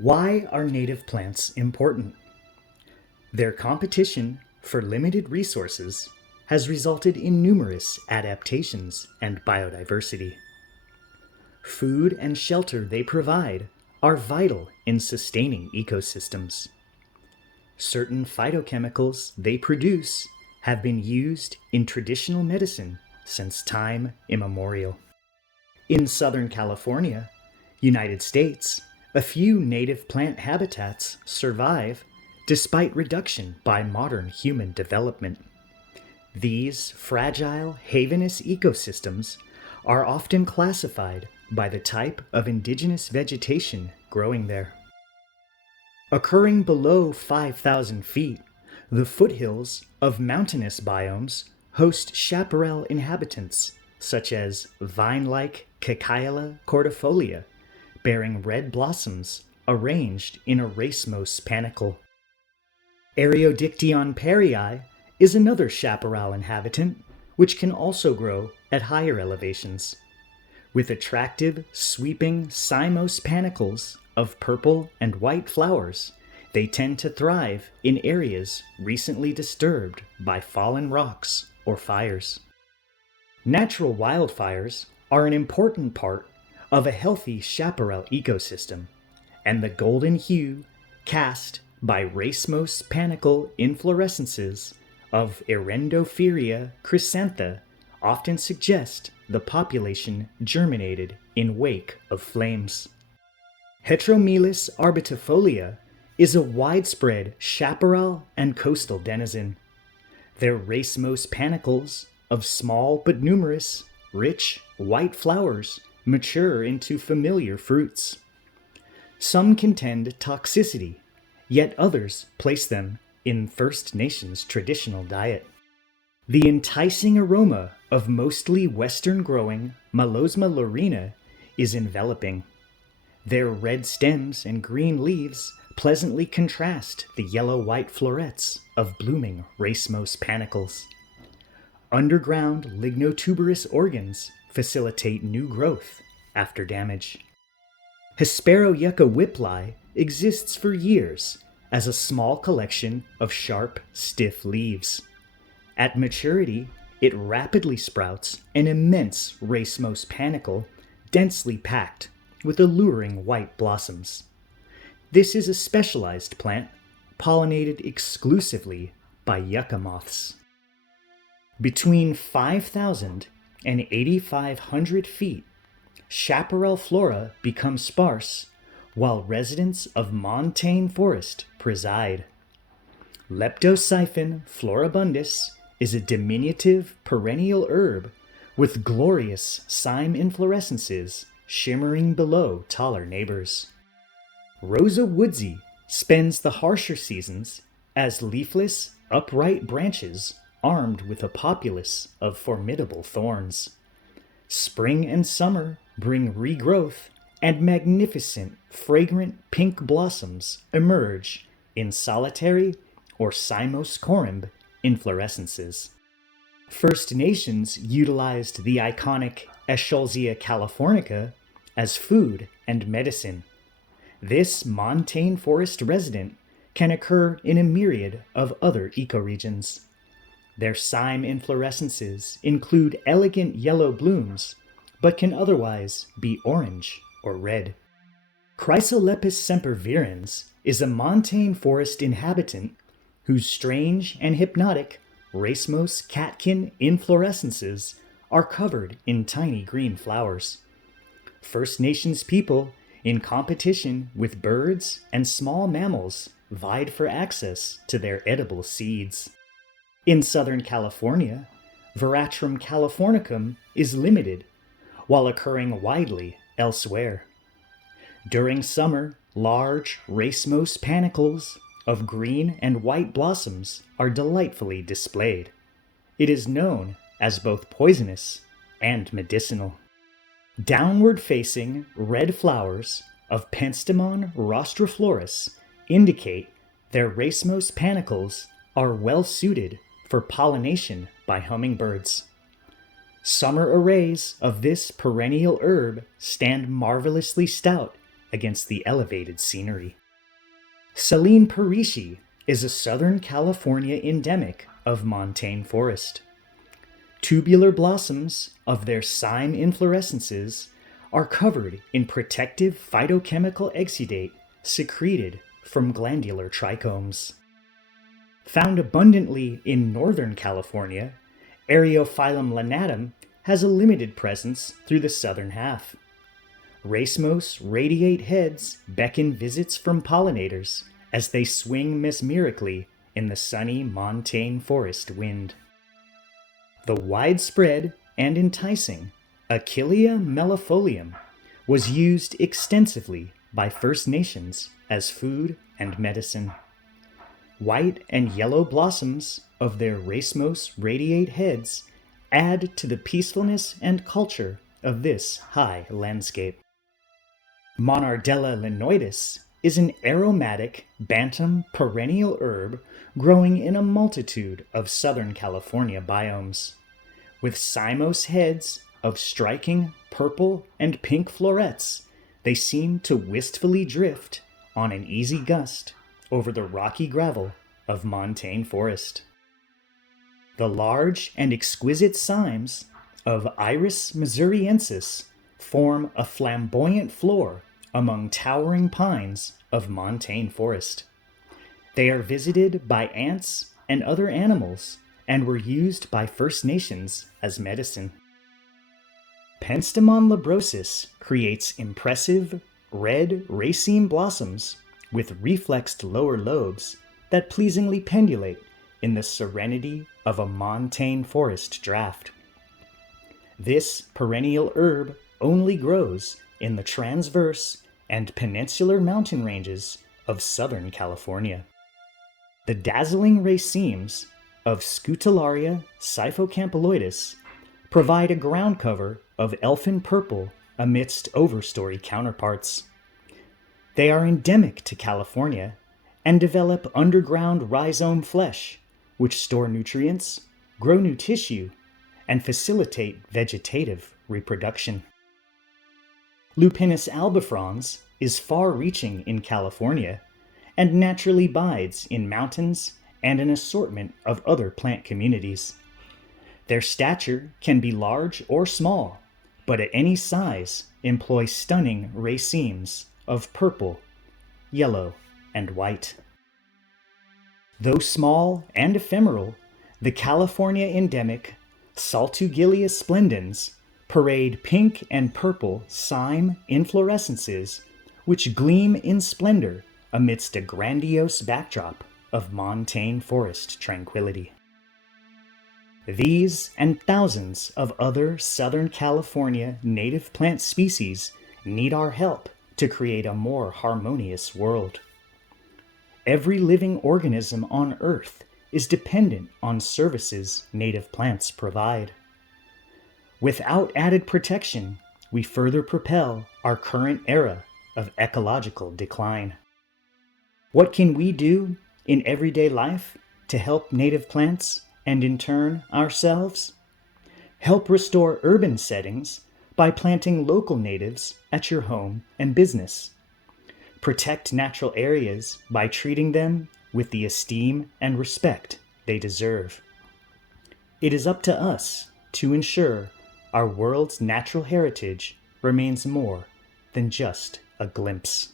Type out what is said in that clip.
Why are native plants important? Their competition for limited resources has resulted in numerous adaptations and biodiversity. Food and shelter they provide are vital in sustaining ecosystems. Certain phytochemicals they produce have been used in traditional medicine since time immemorial. In Southern California, United States, a few native plant habitats survive despite reduction by modern human development. These fragile, havenous ecosystems are often classified by the type of indigenous vegetation growing there. Occurring below 5,000 feet, the foothills of mountainous biomes host chaparral inhabitants, such as vine-like Cacaela cordifolia, bearing red blossoms arranged in a racemose panicle. Areodictyon perryi is another chaparral inhabitant, which can also grow at higher elevations. With attractive, sweeping cymose panicles of purple and white flowers, they tend to thrive in areas recently disturbed by fallen rocks or fires. Natural wildfires are an important part of a healthy chaparral ecosystem, and the golden hue cast by racemose panicle inflorescences of Erendophyria chrysantha often suggest the population germinated in wake of flames. Heteromelis arbitifolia is a widespread chaparral and coastal denizen. Their racemose panicles of small but numerous, rich, white flowers mature into familiar fruits. Some contend toxicity, yet others place them in First Nations traditional diet. The enticing aroma of mostly western-growing Malosma laurina is enveloping. Their red stems and green leaves pleasantly contrast the yellow-white florets of blooming racemose panicles. Underground lignotuberous organs facilitate new growth after damage. Hesperoyucca whipli exists for years as a small collection of sharp, stiff leaves. At maturity, it rapidly sprouts an immense racemose panicle densely packed with alluring white blossoms. This is a specialized plant pollinated exclusively by yucca moths. Between 5,000 and 8,500 feet, chaparral flora become sparse while residents of montane forest preside. Leptosiphon floribundus is a diminutive perennial herb with glorious cyme inflorescences shimmering below taller neighbors. Rosa woodsii spends the harsher seasons as leafless, upright branches armed with a populace of formidable thorns. Spring and summer bring regrowth, and magnificent, fragrant pink blossoms emerge in solitary or cymose-corymb inflorescences. First Nations utilized the iconic Eschscholzia californica as food and medicine. This montane forest resident can occur in a myriad of other ecoregions. Their cyme inflorescences include elegant yellow blooms, but can otherwise be orange or red. Chrysolepis sempervirens is a montane forest inhabitant whose strange and hypnotic racemose catkin inflorescences are covered in tiny green flowers. First Nations people, in competition with birds and small mammals, vied for access to their edible seeds. In Southern California, Veratrum californicum is limited, while occurring widely elsewhere. During summer, large racemose panicles of green and white blossoms are delightfully displayed. It is known as both poisonous and medicinal. Downward-facing red flowers of Penstemon rostriflorus indicate their racemose panicles are well suited for pollination by hummingbirds. Summer arrays of this perennial herb stand marvelously stout against the elevated scenery. Saline Parisi is a Southern California endemic of montane forest. Tubular blossoms of their cyme inflorescences are covered in protective phytochemical exudate secreted from glandular trichomes. Found abundantly in Northern California, Eriophyllum lanatum has a limited presence through the southern half. Racemose radiate heads beckon visits from pollinators as they swing mesmerically in the sunny montane forest wind. The widespread and enticing Achillea mellifolium was used extensively by First Nations as food and medicine. White and yellow blossoms of their racemose radiate heads add to the peacefulness and culture of this high landscape. Monardella linoides is an aromatic bantam perennial herb growing in a multitude of Southern California biomes. With cymose heads of striking purple and pink florets, they seem to wistfully drift on an easy gust over the rocky gravel of montane forest. The large and exquisite cymes of Iris missouriensis form a flamboyant floor among towering pines of montane forest. They are visited by ants and other animals and were used by First Nations as medicine. Penstemon labrosus creates impressive red raceme blossoms with reflexed lower lobes that pleasingly pendulate in the serenity of a montane forest draft. This perennial herb only grows in the transverse and peninsular mountain ranges of Southern California. The dazzling racemes of Scutellaria cyphocampyloides provide a ground cover of elfin purple amidst overstory counterparts. They are endemic to California and develop underground rhizome flesh, which store nutrients, grow new tissue, and facilitate vegetative reproduction. Lupinus albifrons is far-reaching in California and naturally bides in mountains and an assortment of other plant communities. Their stature can be large or small, but at any size employ stunning racemes of purple, yellow, and white. Though small and ephemeral, the California endemic Saltugillia splendens parade pink and purple cyme inflorescences which gleam in splendor amidst a grandiose backdrop of montane forest tranquility. These and thousands of other Southern California native plant species need our help to create a more harmonious world. Every living organism on Earth is dependent on services native plants provide. Without added protection, we further propel our current era of ecological decline. What can we do in everyday life to help native plants and in turn ourselves? Help restore urban settings by planting local natives at your home and business. Protect natural areas by treating them with the esteem and respect they deserve. It is up to us to ensure our world's natural heritage remains more than just a glimpse.